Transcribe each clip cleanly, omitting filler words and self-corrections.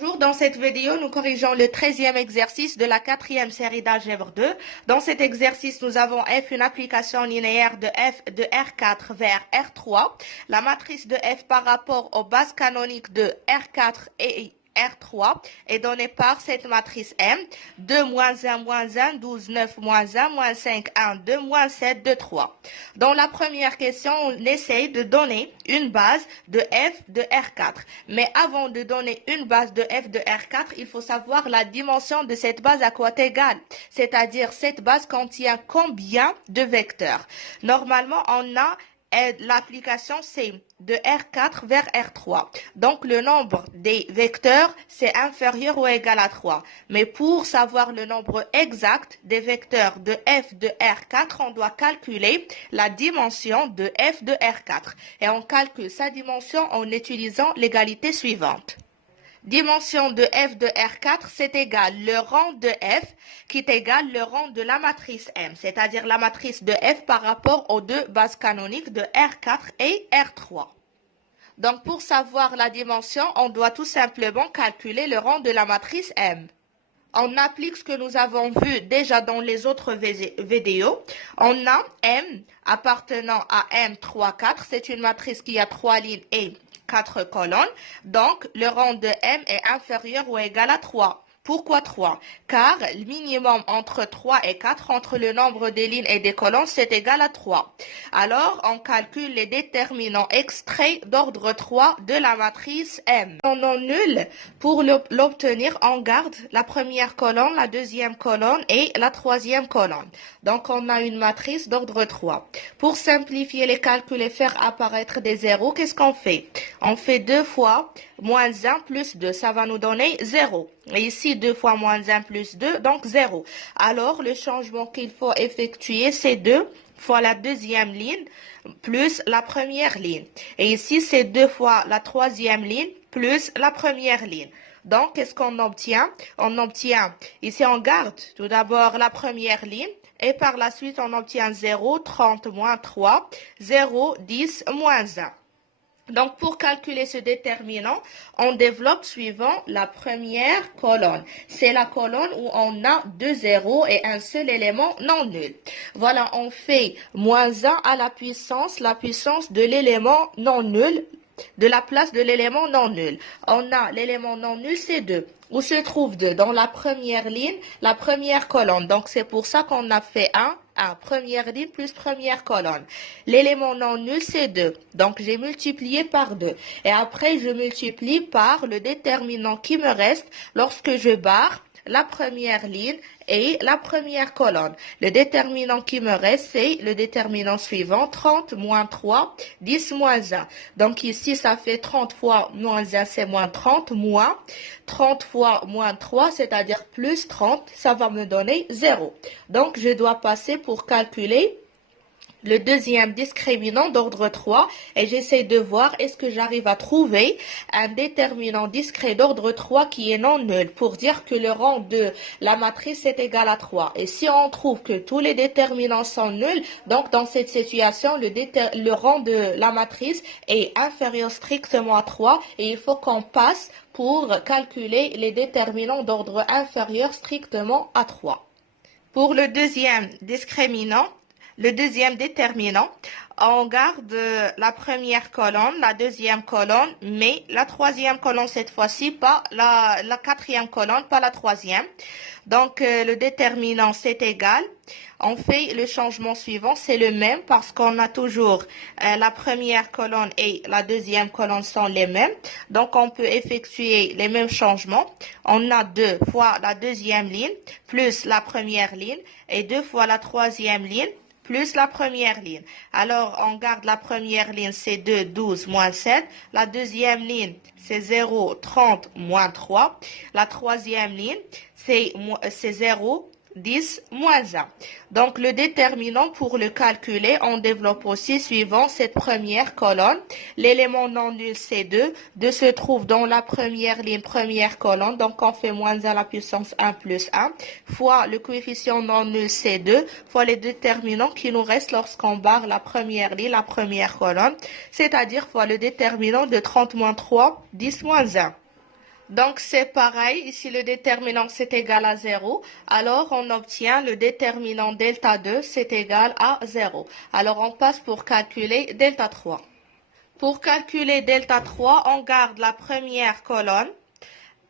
Bonjour, dans cette vidéo, nous corrigeons le 13e exercice de la 4e série d'algèbre 2. Dans cet exercice, nous avons f une application linéaire de f de R4 vers R3. La matrice de f par rapport aux bases canoniques de R4 et R3 est donnée par cette matrice M, 2, moins 1, moins 1, 12, 9, moins 1, moins 5, 1, 2, moins 7, 2, 3. Dans la première question, on essaye de donner une base de f de R4. Mais avant de donner une base de f de R4, il faut savoir la dimension de cette base à quoi égale. C'est-à-dire, cette base contient combien de vecteurs. Normalement, on a l'application c'est de R4 vers R3. Donc, le nombre des vecteurs, c'est inférieur ou égal à 3. Mais pour savoir le nombre exact des vecteurs de f de R4, on doit calculer la dimension de f de R4. Et on calcule sa dimension en utilisant l'égalité suivante. Dimension de f de R4, c'est égal le rang de f qui est égal le rang de la matrice M, c'est-à-dire la matrice de f par rapport aux deux bases canoniques de R4 et R3. Donc, pour savoir la dimension, on doit tout simplement calculer le rang de la matrice M. On applique ce que nous avons vu déjà dans les autres vidéos. On a M appartenant à M3, 4. C'est une matrice qui a 3 lignes et 4 colonnes. Donc, le rang de M est inférieur ou égal à 3. Pourquoi 3? Car le minimum entre 3 et 4, entre le nombre des lignes et des colonnes, c'est égal à 3. Alors, on calcule les déterminants extraits d'ordre 3 de la matrice M. En non nul, pour l'obtenir, on garde la première colonne, la deuxième colonne et la troisième colonne. Donc, on a une matrice d'ordre 3. Pour simplifier les calculs et faire apparaître des zéros, qu'est-ce qu'on fait? On fait 2 fois moins 1 plus 2, ça va nous donner 0. Et ici, 2 fois moins 1 plus 2, donc 0. Alors, le changement qu'il faut effectuer, c'est 2 fois la deuxième ligne plus la première ligne. Et ici, c'est 2 fois la troisième ligne plus la première ligne. Donc, qu'est-ce qu'on obtient? On obtient, ici, on garde tout d'abord la première ligne. Et par la suite, on obtient 0, 30 moins 3, 0, 10 moins 1. Donc, pour calculer ce déterminant, on développe suivant la première colonne. C'est la colonne où on a 2 zéros et un seul élément non nul. Voilà, on fait moins 1 à la puissance de l'élément non nul, de la place de l'élément non nul. On a l'élément non nul, c'est 2. Où se trouve 2? Dans la première ligne, la première colonne. Donc, c'est pour ça qu'on a fait 1. Première ligne plus première colonne. L'élément non nul, c'est 2. Donc, j'ai multiplié par 2. Et après, je multiplie par le déterminant qui me reste lorsque je barre la première ligne et la première colonne. Le déterminant qui me reste, c'est le déterminant suivant, 30 moins 3, 10 moins 1. Donc ici, ça fait 30 fois moins 1, c'est moins 30, moins 30 fois moins 3, c'est-à-dire plus 30, ça va me donner 0. Donc, je dois passer pour calculer le deuxième discriminant d'ordre 3 et j'essaie de voir est-ce que j'arrive à trouver un déterminant discret d'ordre 3 qui est non nul pour dire que le rang de la matrice est égal à 3. Et si on trouve que tous les déterminants sont nuls, donc dans cette situation, le rang de la matrice est inférieur strictement à 3 et il faut qu'on passe pour calculer les déterminants d'ordre inférieur strictement à 3. Pour le deuxième discriminant, le deuxième déterminant, on garde la première colonne, la deuxième colonne, mais la troisième colonne cette fois-ci, pas la quatrième colonne, pas la troisième. Donc, le déterminant, c'est égal. On fait le changement suivant, c'est le même parce qu'on a toujours la première colonne et la deuxième colonne sont les mêmes. Donc, on peut effectuer les mêmes changements. On a 2 fois la deuxième ligne plus la première ligne et 2 fois la troisième ligne plus la première ligne. Alors, on garde la première ligne, c'est 2, 12, moins 7. La deuxième ligne, c'est 0, 30, moins 3. La troisième ligne, c'est 0, 10, moins 1. Donc, le déterminant, pour le calculer, on développe aussi suivant cette première colonne. L'élément non nul, c'est 2. 2 se trouve dans la première ligne, première colonne. Donc, on fait moins 1 à la puissance 1 plus 1. Fois le coefficient non nul, c'est 2. Fois les déterminants qui nous restent lorsqu'on barre la première ligne, la première colonne. C'est-à-dire fois le déterminant de 30 moins 3, 10 moins 1. Donc, c'est pareil. Ici, le déterminant, c'est égal à 0. Alors, on obtient le déterminant delta 2, c'est égal à 0. Alors, on passe pour calculer delta 3. Pour calculer delta 3, on garde la première colonne,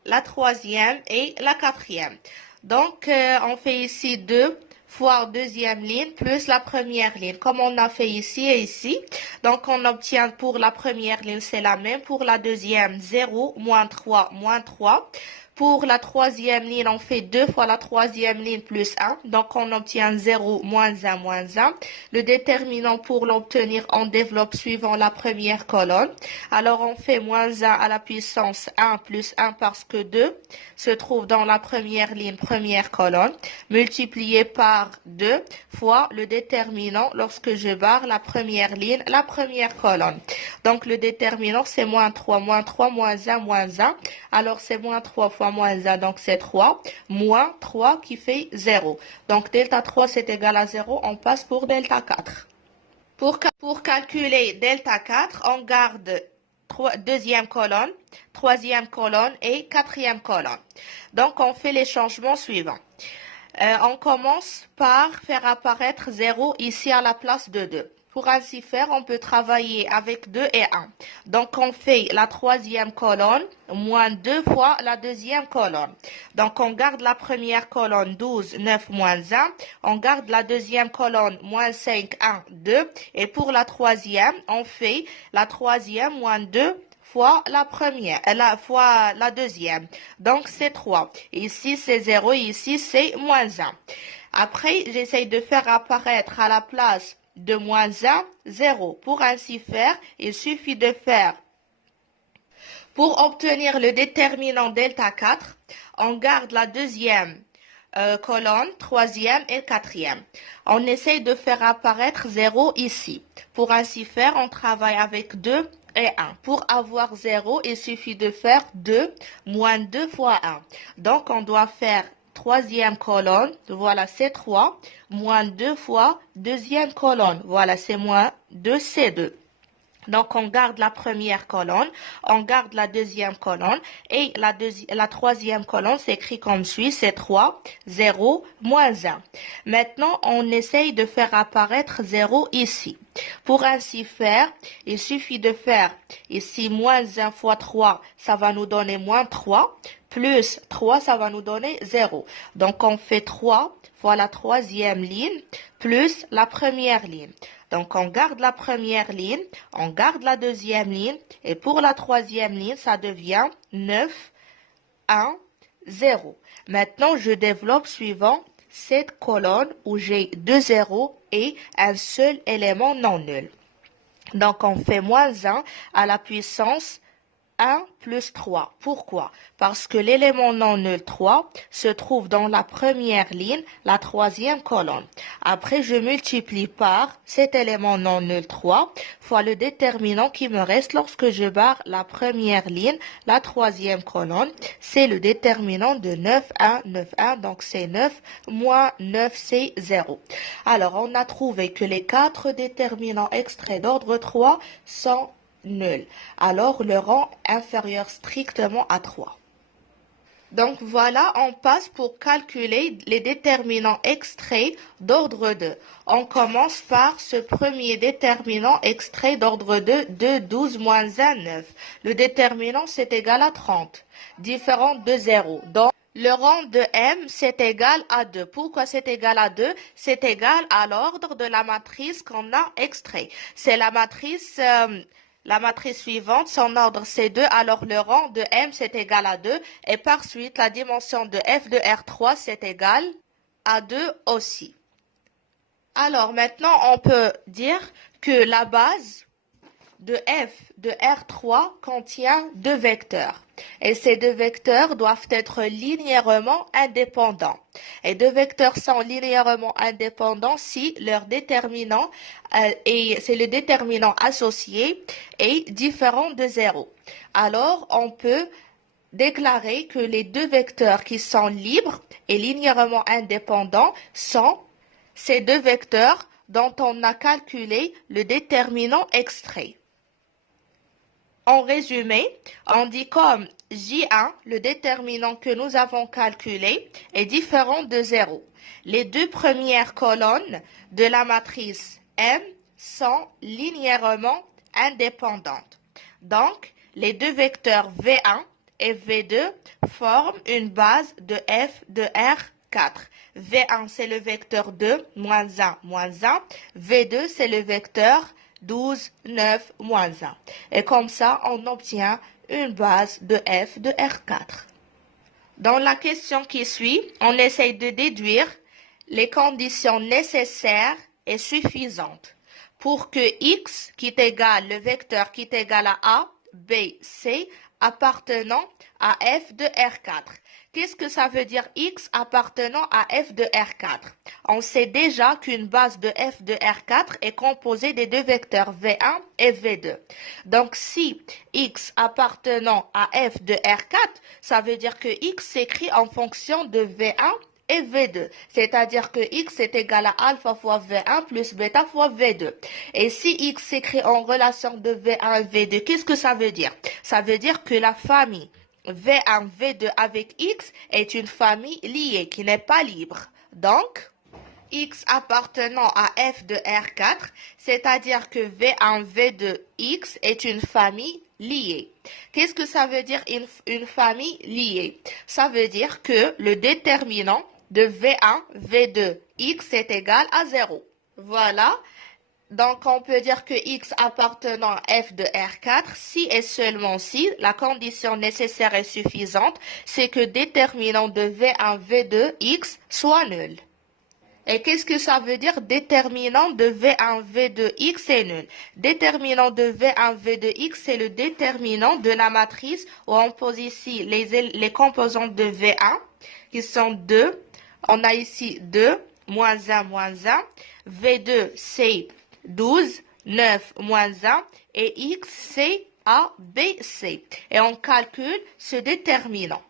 la troisième et la quatrième. Donc, on fait ici 2 fois deuxième ligne plus la première ligne, comme on a fait ici et ici. Donc, on obtient pour la première ligne, c'est la même. Pour la deuxième, 0, moins 3, moins 3. Pour la troisième ligne, on fait 2 fois la troisième ligne plus 1. Donc, on obtient 0, moins 1, moins 1. Le déterminant pour l'obtenir, on développe suivant la première colonne. Alors, on fait moins 1 à la puissance 1 plus 1 parce que 2 se trouve dans la première ligne, première colonne, multiplié par 2 fois le déterminant lorsque je barre la première ligne, la première colonne. Donc, le déterminant, c'est moins 3, moins 3, moins 1, moins 1. Alors, c'est moins 3 fois moins 1, donc c'est 3, moins 3 qui fait 0. Donc, delta 3, c'est égal à 0, on passe pour delta 4. Pour calculer delta 4, on garde deuxième colonne, troisième colonne et quatrième colonne. Donc, on fait les changements suivants. On commence par faire apparaître 0 ici à la place de 2. Pour ainsi faire, on peut travailler avec 2 et 1. Donc, on fait la troisième colonne moins 2 fois la deuxième colonne. Donc, on garde la première colonne 12, 9, moins 1. On garde la deuxième colonne moins 5, 1, 2. Et pour la troisième, on fait la troisième moins 2 fois la première, fois la deuxième. Donc, c'est 3. Ici, c'est 0. Ici, c'est moins 1. Après, j'essaye de faire apparaître à la place de moins 1, 0. Pour ainsi faire, il suffit de faire. Pour obtenir le déterminant delta 4, on garde la deuxième colonne, troisième et quatrième. On essaye de faire apparaître 0 ici. Pour ainsi faire, on travaille avec 2 et 1. Pour avoir 0, il suffit de faire 2 moins 2 fois 1. Donc, on doit faire troisième colonne, voilà, c'est 3, moins 2 fois deuxième colonne, voilà, c'est moins 2, c'est 2. Donc, on garde la première colonne, on garde la deuxième colonne et la troisième colonne s'écrit comme suit, c'est 3, 0, moins 1. Maintenant, on essaye de faire apparaître 0 ici. Pour ainsi faire, il suffit de faire ici moins 1 fois 3, ça va nous donner moins 3, plus 3, ça va nous donner 0. Donc, on fait 3 fois la troisième ligne plus la première ligne. Donc, on garde la première ligne, on garde la deuxième ligne, et pour la troisième ligne, ça devient 9, 1, 0. Maintenant, je développe suivant cette colonne où j'ai 2 zéros et un seul élément non nul. Donc, on fait moins 1 à la puissance 1 plus 3. Pourquoi? Parce que l'élément non nul 3 se trouve dans la première ligne, la troisième colonne. Après, je multiplie par cet élément non nul 3 fois le déterminant qui me reste lorsque je barre la première ligne, la troisième colonne. C'est le déterminant de 9, 1, 9, 1. Donc, c'est 9 moins 9, c'est 0. Alors, on a trouvé que les 4 déterminants extraits d'ordre 3 sont nul. Alors, le rang inférieur strictement à 3. Donc, voilà, on passe pour calculer les déterminants extraits d'ordre 2. On commence par ce premier déterminant extrait d'ordre 2, 2, 12, moins 1, 9. Le déterminant, c'est égal à 30, différent de 0. Donc, le rang de M, c'est égal à 2. Pourquoi c'est égal à 2? C'est égal à l'ordre de la matrice qu'on a extrait. C'est la matrice... La matrice suivante, son ordre c'est 2, alors le rang de M c'est égal à 2 et par suite la dimension de F de R3 c'est égal à 2 aussi. Alors maintenant on peut dire que la base de F de R3 contient 2 vecteurs. Et ces 2 vecteurs doivent être linéairement indépendants. Et 2 vecteurs sont linéairement indépendants si leur déterminant, c'est le déterminant associé, est différent de 0. Alors, on peut déclarer que les 2 vecteurs qui sont libres et linéairement indépendants sont ces 2 vecteurs dont on a calculé le déterminant extrait. En résumé, on dit comme J1, le déterminant que nous avons calculé, est différent de 0. Les deux premières colonnes de la matrice M sont linéairement indépendantes. Donc, les deux vecteurs V1 et V2 forment une base de f de R4. V1, c'est le vecteur 2, moins 1, moins 1. V2, c'est le vecteur 12, 9, moins 1. Et comme ça, on obtient une base de f de R4. Dans la question qui suit, on essaye de déduire les conditions nécessaires et suffisantes pour que x, qui est égal, le vecteur qui est égal à A, B, C, appartenant à f de R4. Qu'est-ce que ça veut dire x appartenant à f de R4? On sait déjà qu'une base de f de R4 est composée des deux vecteurs V1 et V2. Donc si x appartenant à f de R4, ça veut dire que x s'écrit en fonction de V1 et V2, c'est-à-dire que x est égal à alpha fois V1 plus bêta fois V2. Et si x s'écrit en relation de V1 et V2, qu'est-ce que ça veut dire? Ça veut dire que la famille V1, V2 avec x est une famille liée qui n'est pas libre. Donc, x appartenant à f de R4, c'est-à-dire que V1, V2, x est une famille liée. Qu'est-ce que ça veut dire une famille liée? Ça veut dire que le déterminant de V1, V2, x est égal à 0. Voilà. Donc, on peut dire que x appartenant à f de R4, si et seulement si la condition nécessaire et suffisante, c'est que déterminant de V1, V2, x soit nul. Et qu'est-ce que ça veut dire déterminant de V1, V2, x est nul? Déterminant de V1, V2, x, c'est le déterminant de la matrice où on pose ici les composantes de V1 qui sont 2. On a ici 2, moins 1, moins 1. V2, c'est 12, 9, moins 1. Et x, c'est A, B, C. Et on calcule ce déterminant.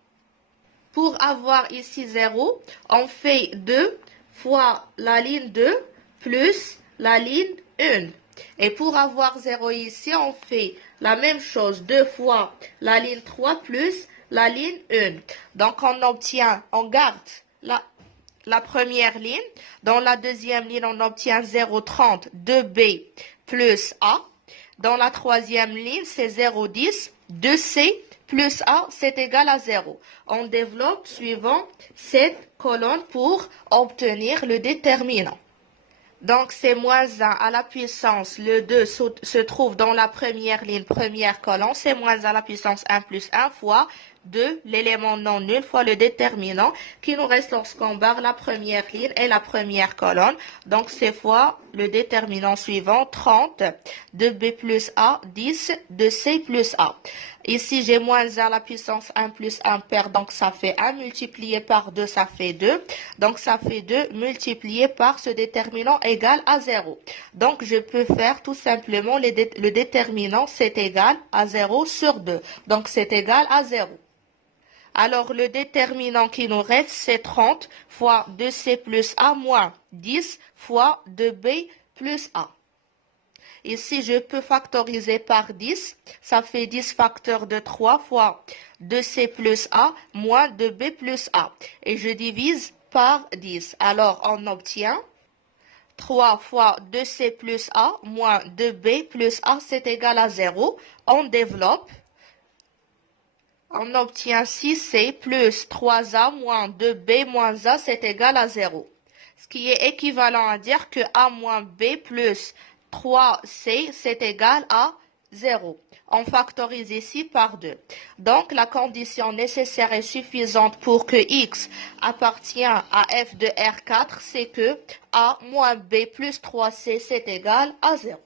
Pour avoir ici 0, on fait 2 fois la ligne 2 plus la ligne 1. Et pour avoir 0 ici, on fait la même chose, 2 fois la ligne 3 plus la ligne 1. Donc on garde la première ligne. Dans la deuxième ligne, on obtient 0,30 2b plus A. Dans la troisième ligne, c'est 0,10 2c plus A, c'est égal à 0. On développe suivant cette colonne pour obtenir le déterminant. Donc, c'est moins 1 à la puissance, le 2 se trouve dans la première ligne, première colonne, c'est moins 1 à la puissance 1 plus 1 fois 2, l'élément non nul, fois le déterminant qui nous reste lorsqu'on barre la première ligne et la première colonne. Donc, c'est fois le déterminant suivant, 30, 2b plus A, 10, 2c plus A. Ici, j'ai moins 1 à la puissance 1 plus 1 paire, donc ça fait 1 multiplié par 2, ça fait 2. Donc, ça fait 2 multiplié par ce déterminant égal à 0. Donc, je peux faire tout simplement le déterminant, c'est égal à 0 sur 2. Donc, c'est égal à 0. Alors, le déterminant qui nous reste, c'est 30 fois 2c plus A moins 10 fois 2b plus A. Ici, je peux factoriser par 10. Ça fait 10 facteurs de 3 fois 2c plus A moins 2b plus A. Et je divise par 10. Alors, on obtient 3 fois 2c plus A moins 2b plus A, c'est égal à 0. On développe. On obtient 6c plus 3a moins 2b moins a, c'est égal à 0. Ce qui est équivalent à dire que a moins b plus 3c, c'est égal à 0. On factorise ici par 2. Donc, la condition nécessaire et suffisante pour que x appartient à f de R4, c'est que a moins b plus 3c, c'est égal à 0.